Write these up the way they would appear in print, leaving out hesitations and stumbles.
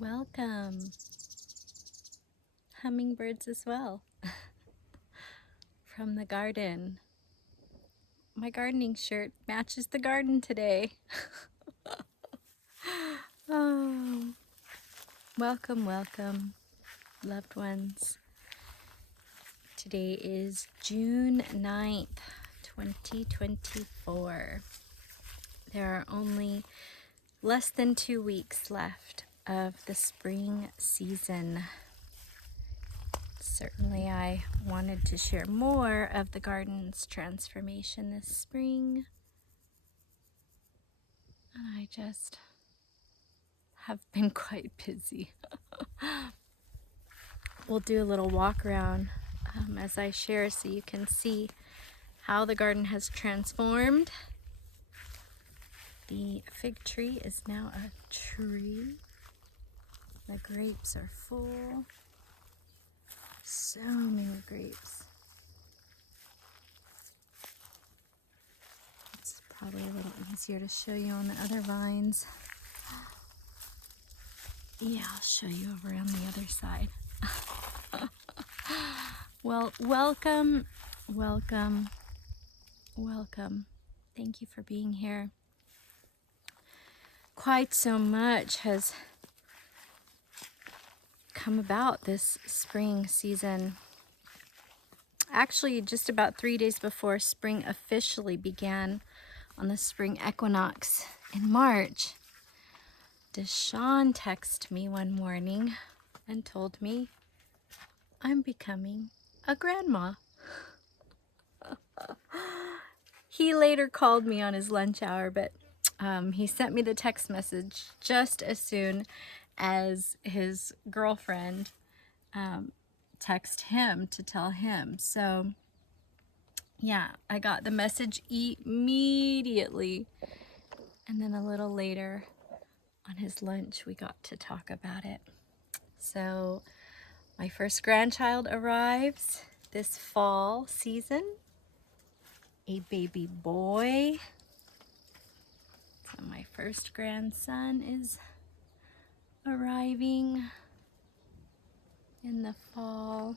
Welcome. Hummingbirds as well. From the garden. My gardening shirt matches the garden today. Oh, welcome, welcome, loved ones. Today is June 9th, 2024. There are only less than 2 weeks left of the spring season. Certainly I wanted to share more of the garden's transformation this spring. And I just have been quite busy. We'll do a little walk around as I share so you can see how the garden has transformed. The fig tree is now a tree. The grapes are full. So many grapes. It's probably a little easier to show you on the other vines. Yeah, I'll show you over on the other side. Well, welcome, welcome, welcome. Thank you for being here. Quite so much has come about this spring season. Actually, just about 3 days before spring officially began on the spring equinox in March, Deshawn texted me one morning and told me I'm becoming a grandma. He later called me on his lunch hour, but he sent me the text message just as soon as his girlfriend texted him to tell him. So yeah, I got the message immediately. And then a little later on his lunch, we got to talk about it. So my first grandchild arrives this fall season, a baby boy. So my first grandson is arriving in the fall.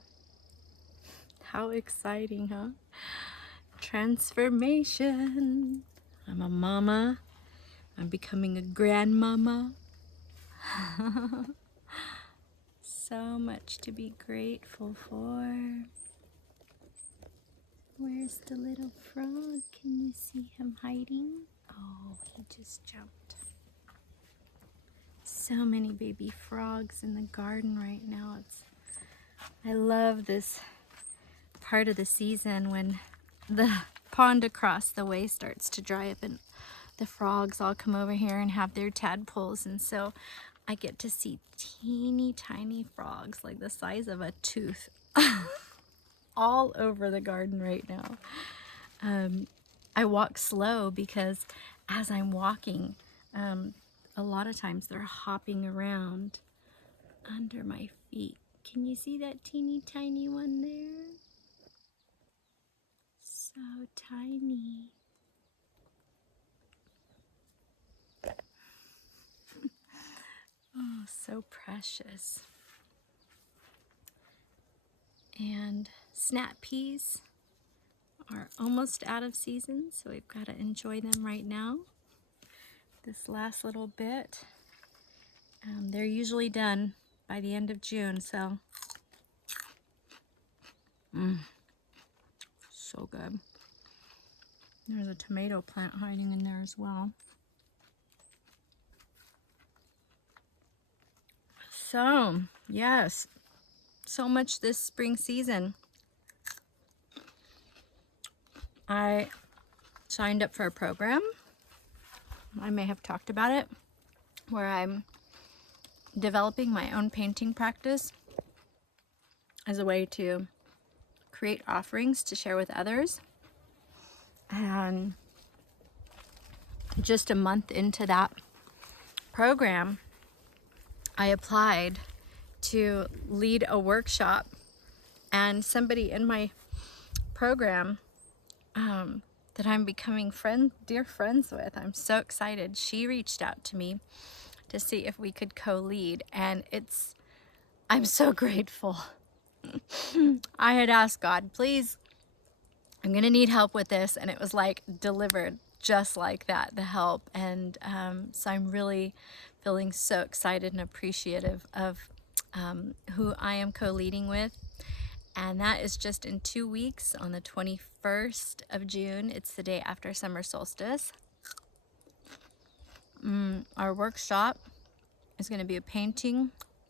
How exciting, huh? Transformation. I'm a mama. I'm becoming a grandmama. So much to be grateful for. Where's the little frog? Can you see him hiding? Oh, he just jumped. So many baby frogs in the garden right now. I love this part of the season when the pond across the way starts to dry up and the frogs all come over here and have their tadpoles, and so I get to see teeny tiny frogs like the size of a tooth all over the garden right now. I walk slow because as I'm walking, a lot of times they're hopping around under my feet. Can you see that teeny tiny one there? So tiny. Oh, so precious. And snap peas are almost out of season, so we've got to enjoy them right now. This last little bit. They're usually done by the end of June, so so good. There's a tomato plant hiding in there as well. So, yes, so much this spring season. I signed up for a program. I may have talked about it, where I'm developing my own painting practice as a way to create offerings to share with others. And just a month into that program, I applied to lead a workshop, and somebody in my program that I'm becoming dear friends with, I'm so excited, she reached out to me to see if we could co-lead, and I'm so grateful. I had asked God, please, I'm gonna need help with this, and it was like delivered just like that, the help. And so I'm really feeling so excited and appreciative of who I am co-leading with. And that is just in 2 weeks, on the 21st of June. It's the day after summer solstice. Our workshop is going to be a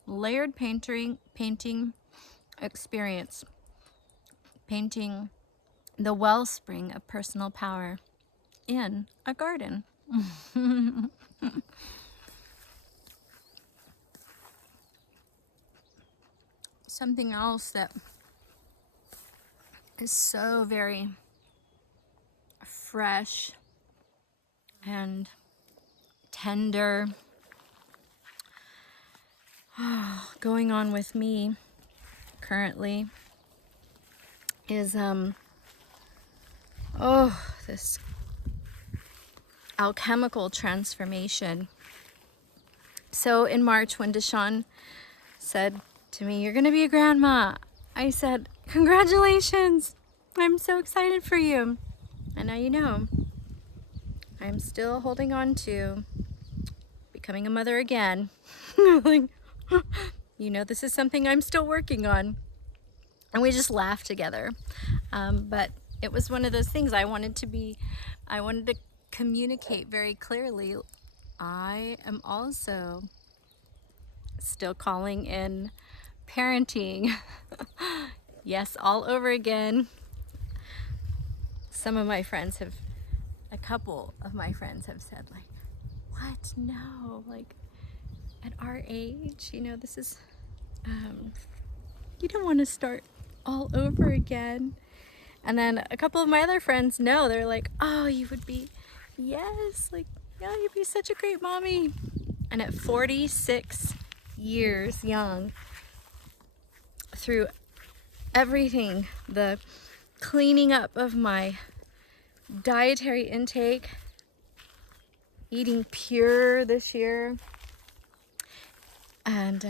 layered painting experience, painting the wellspring of personal power in a garden. Something else that is so very fresh and tender going on with me currently is this alchemical transformation. So in March, when Deshawn said to me, "You're gonna be a grandma," I said, "Congratulations, I'm so excited for you." And now you know, I'm still holding on to becoming a mother again. Like, you know, this is something I'm still working on. And we just laughed together. But it was one of those things I wanted to communicate very clearly. I am also still calling in parenting. Yes, all over again. A couple of my friends have said, like, what? No, like, at our age, you know, this is, you don't want to start all over again. And then a couple of my other friends know, they're like, oh, you would be, yes, like, yeah, you'd be such a great mommy. And at 46 years young, through everything, the cleaning up of my dietary intake, eating pure this year, and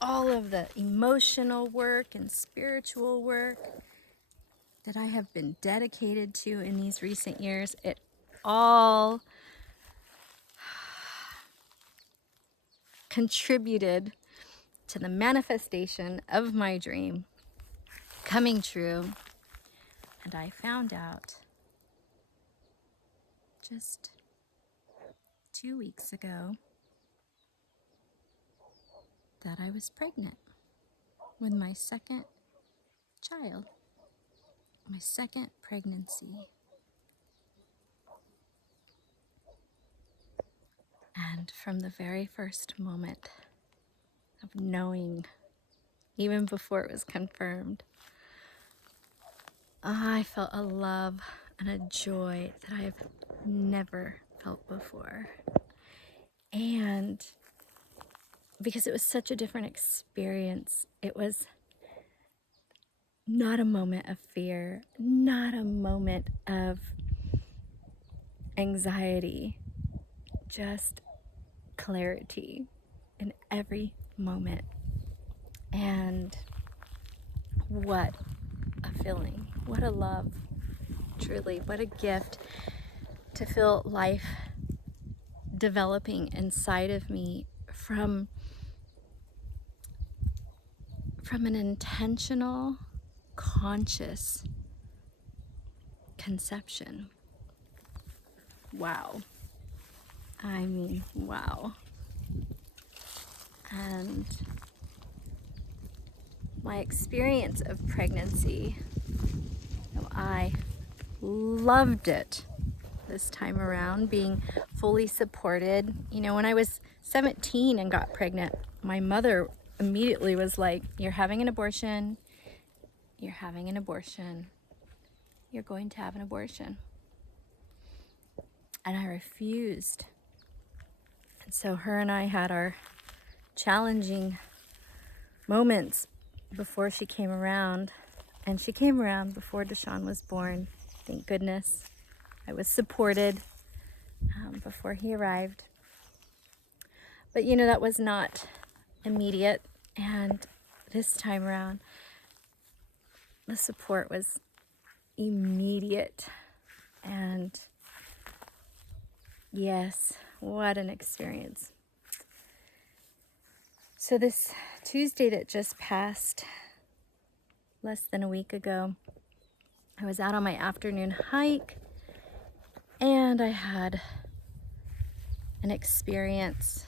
all of the emotional work and spiritual work that I have been dedicated to in these recent years, it all contributed to the manifestation of my dream coming true. And I found out just 2 weeks ago that I was pregnant with my second child, my second pregnancy. And from the very first moment of knowing, even before it was confirmed, I felt a love and a joy that I have never felt before. And because it was such a different experience, it was not a moment of fear, not a moment of anxiety, just clarity in every moment. And what a feeling, what a love, truly, what a gift to feel life developing inside of me from an intentional, conscious conception. Wow. I mean, wow. And my experience of pregnancy, I loved it this time around, being fully supported. You know, when I was 17 and got pregnant, my mother immediately was like, "You're having an abortion. You're having an abortion. You're going to have an abortion." And I refused. And so her and I had our challenging moments before she came around. And she came around before Deshawn was born. Thank goodness. I was supported before he arrived. But you know, that was not immediate, and this time around, the support was immediate. And yes, what an experience. So this Tuesday that just passed, less than a week ago, I was out on my afternoon hike, and I had an experience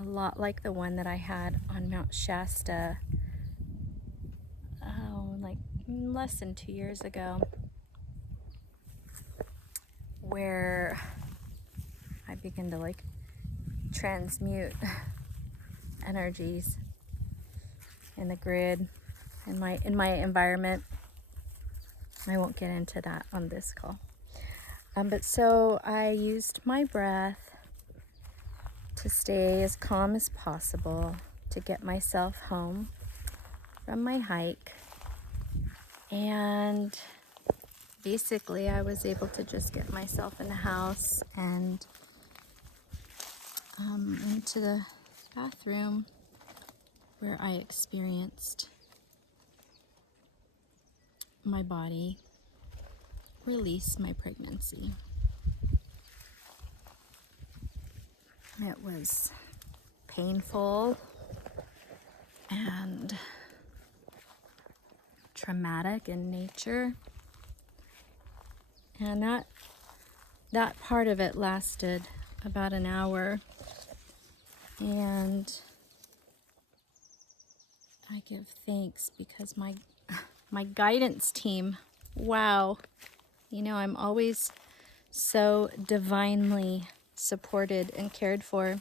a lot like the one that I had on Mount Shasta, like less than 2 years ago, where I began to like transmute energies in the grid, in my environment. I won't get into that on this call. But so I used my breath to stay as calm as possible, to get myself home from my hike. And basically I was able to just get myself in the house and into the bathroom, where I experienced my body release my pregnancy. It was painful and traumatic in nature, and that part of it lasted about an hour. And I give thanks because my guidance team, wow, you know, I'm always so divinely supported and cared for.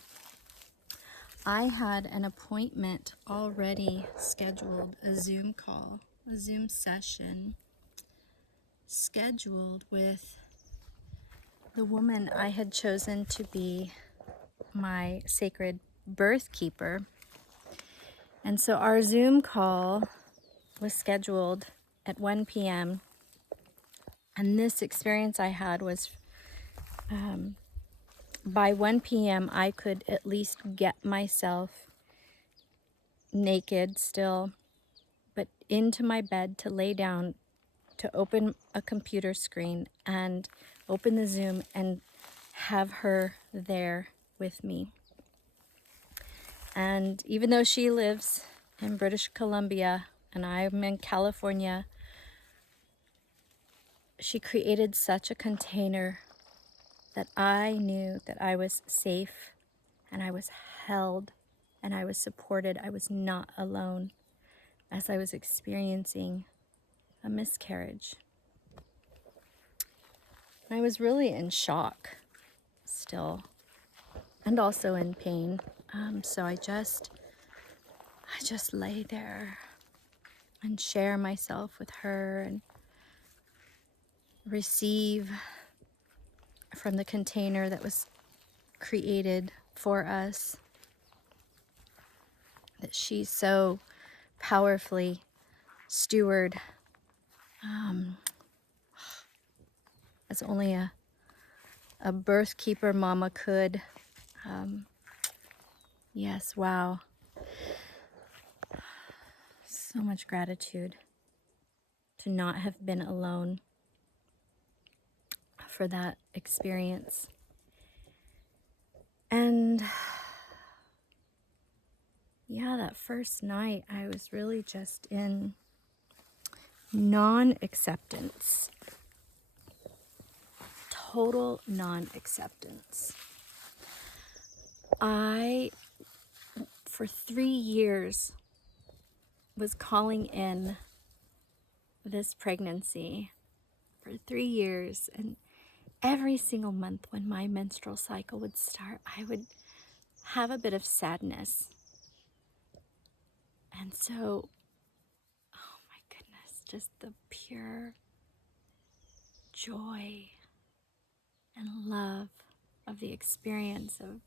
I had an appointment already scheduled, a Zoom call, a Zoom session scheduled with the woman I had chosen to be my sacred birth keeper. And so our Zoom call was scheduled at 1 p.m. And this experience I had was by 1 p.m. I could at least get myself naked still, but into my bed to lay down, to open a computer screen and open the Zoom and have her there with me. And even though she lives in British Columbia and I'm in California, she created such a container that I knew that I was safe and I was held and I was supported. I was not alone as I was experiencing a miscarriage. I was really in shock still, and also in pain. So I just lay there and share myself with her and receive from the container that was created for us, that she so powerfully steward, as only a birth keeper mama could. Yes, wow. So much gratitude to not have been alone for that experience. And yeah, that first night I was really just in non-acceptance, total non-acceptance. I, for 3 years, was calling in this pregnancy for 3 years, and every single month when my menstrual cycle would start, I would have a bit of sadness. And so, oh my goodness, just the pure joy and love of the experience of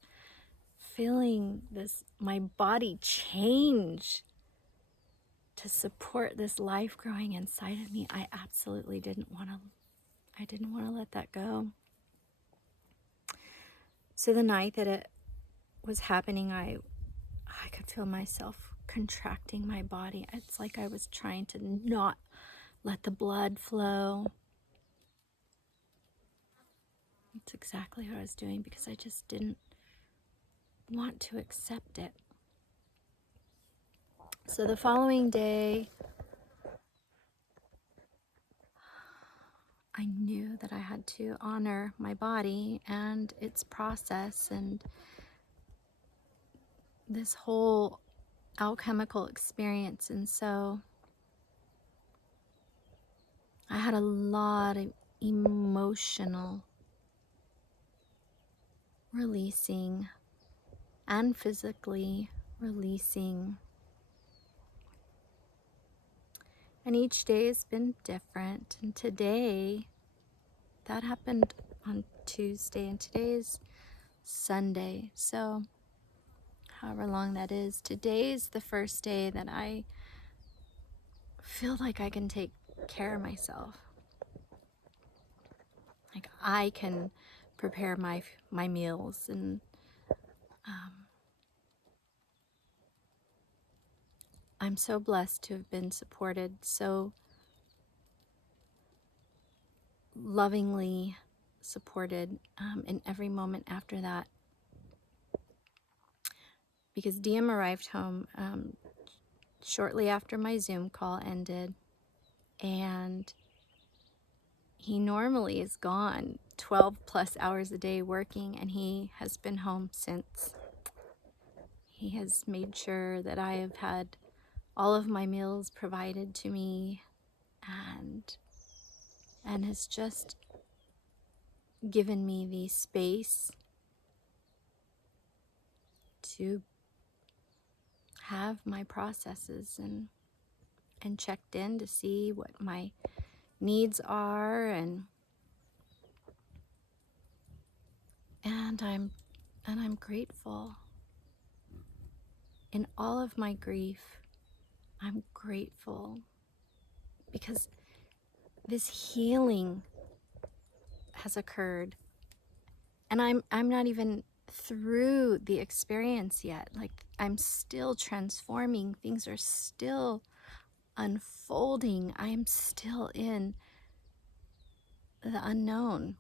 feeling this, my body change to support this life growing inside of me. I absolutely didn't want to let that go. So the night that it was happening, I could feel myself contracting my body. It's like I was trying to not let the blood flow. It's exactly what I was doing because I just didn't want to accept it. So the following day, I knew that I had to honor my body and its process and this whole alchemical experience. And so I had a lot of emotional releasing and physically releasing. And each day has been different. And today, that happened on Tuesday, and today is Sunday. So however long that is, today is the first day that I feel like I can take care of myself. Like I can prepare my meals, and I'm so blessed to have been supported so lovingly supported in every moment after that. Because Diem arrived home shortly after my Zoom call ended, and he normally is gone 12 plus hours a day working, and he has been home since. He has made sure that I have had all of my meals provided to me, and has just given me the space to have my processes and checked in to see what my needs are, and I'm grateful. In all of my grief, I'm grateful because this healing has occurred, and I'm not even through the experience yet. Like, I'm still transforming. Things are still unfolding. I am still in the unknown.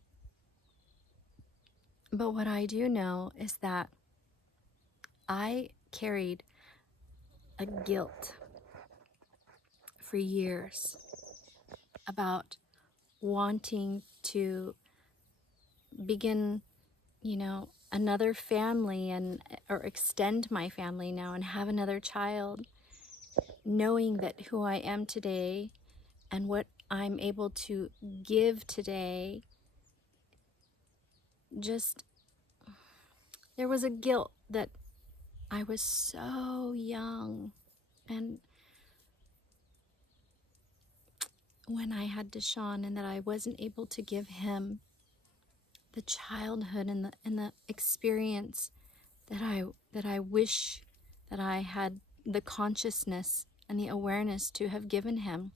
But what I do know is that I carried a guilt for years about wanting to begin, another family or extend my family now and have another child, knowing that who I am today and what I'm able to give today, just there was a guilt that I was so young, and when I had Deshaun, and that I wasn't able to give him the childhood and the experience that I wish that I had the consciousness and the awareness to have given him.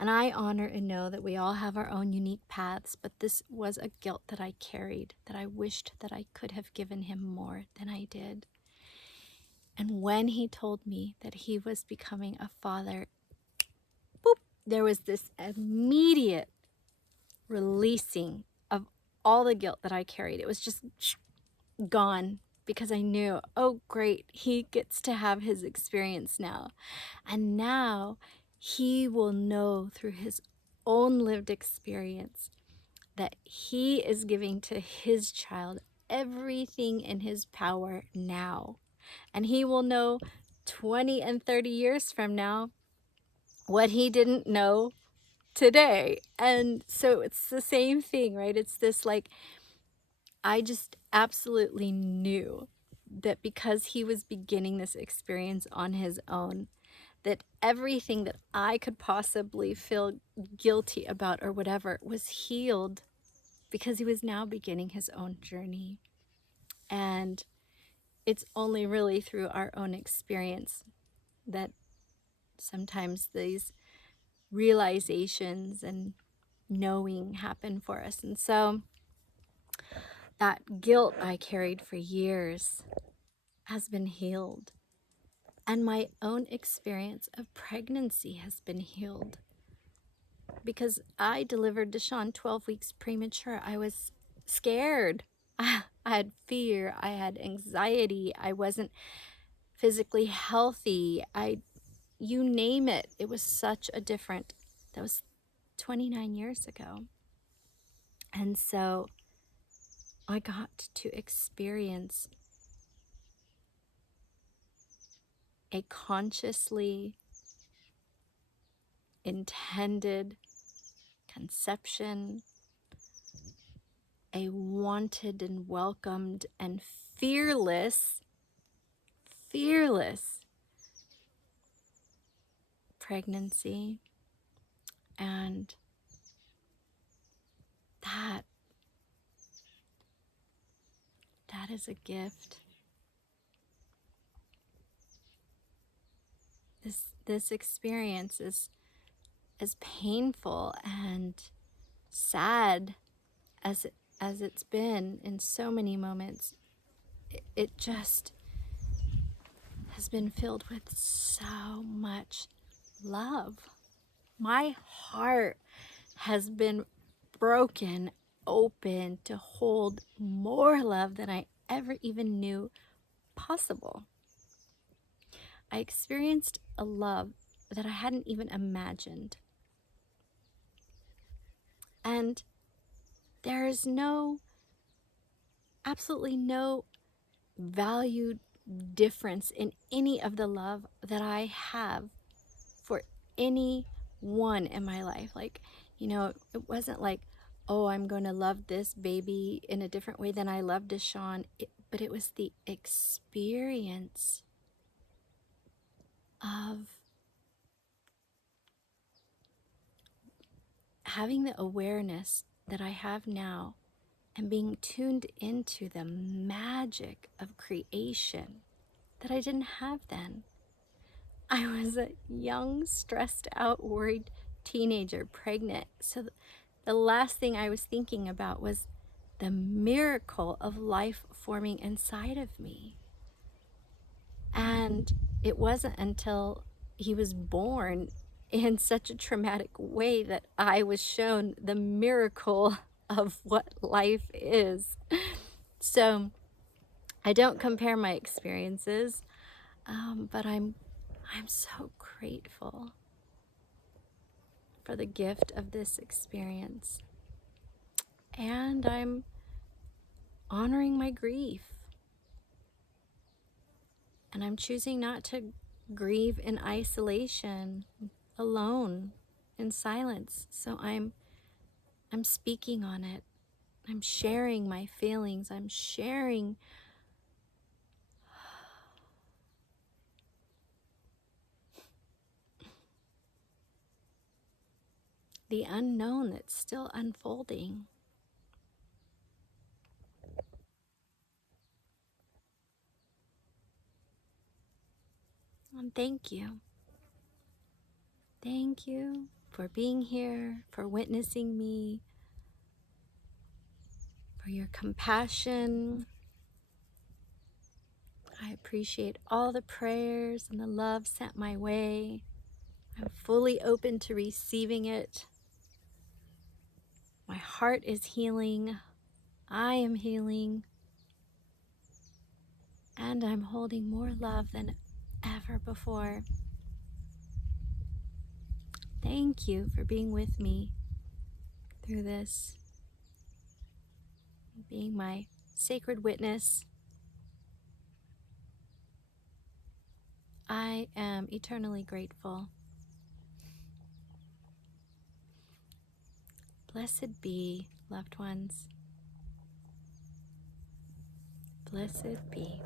And I honor and know that we all have our own unique paths, but this was a guilt that I carried, that I wished that I could have given him more than I did. And when he told me that he was becoming a father, boop, there was this immediate releasing of all the guilt that I carried. It was just gone, because I knew, oh great, he gets to have his experience now. And now he will know through his own lived experience that he is giving to his child everything in his power now. And he will know 20 and 30 years from now what he didn't know today. And so it's the same thing, right? It's this like, I just absolutely knew that because he was beginning this experience on his own, that everything that I could possibly feel guilty about or whatever was healed, because he was now beginning his own journey. And it's only really through our own experience that sometimes these realizations and knowing happen for us. And so that guilt I carried for years has been healed. And my own experience of pregnancy has been healed. Because I delivered Deshaun 12 weeks premature. I was scared. I had fear. I had anxiety. I wasn't physically healthy. You name it. It was such a different, that was 29 years ago. And so I got to experience a consciously intended conception, a wanted and welcomed and fearless pregnancy. And that is a gift. This experience is as painful and sad as it's been in so many moments. It just has been filled with so much love. My heart has been broken open to hold more love than I ever even knew possible. I experienced a love that I hadn't even imagined. And there is absolutely no value difference in any of the love that I have for anyone in my life. Like, it wasn't like, oh, I'm going to love this baby in a different way than I loved Deshaun. But it was the experience of having the awareness that I have now and being tuned into the magic of creation that I didn't have then. I was a young, stressed out, worried teenager, pregnant. So the last thing I was thinking about was the miracle of life forming inside of me. And it wasn't until he was born in such a traumatic way that I was shown the miracle of what life is. So I don't compare my experiences, but I'm so grateful for the gift of this experience. And I'm honoring my grief. And I'm choosing not to grieve in isolation, alone, in silence. So I'm speaking on it. I'm sharing my feelings. I'm sharing the unknown that's still unfolding. And thank you. Thank you for being here, for witnessing me, for your compassion. I appreciate all the prayers and the love sent my way. I'm fully open to receiving it. My heart is healing. I am healing. And I'm holding more love than ever before. Thank you for being with me through this, being my sacred witness. I am eternally grateful. Blessed be, loved ones. Blessed be.